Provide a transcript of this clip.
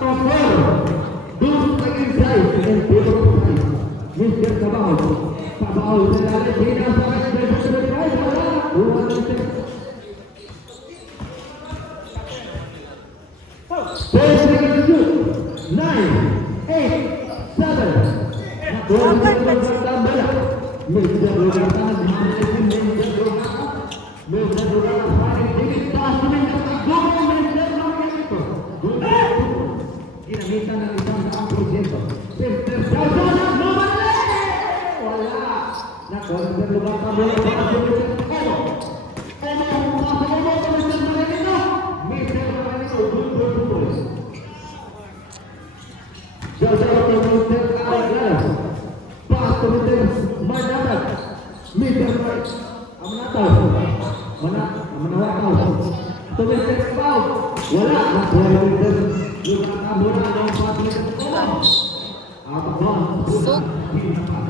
Dos inside and Pedro Mr. Cabal se la retira para el defensa de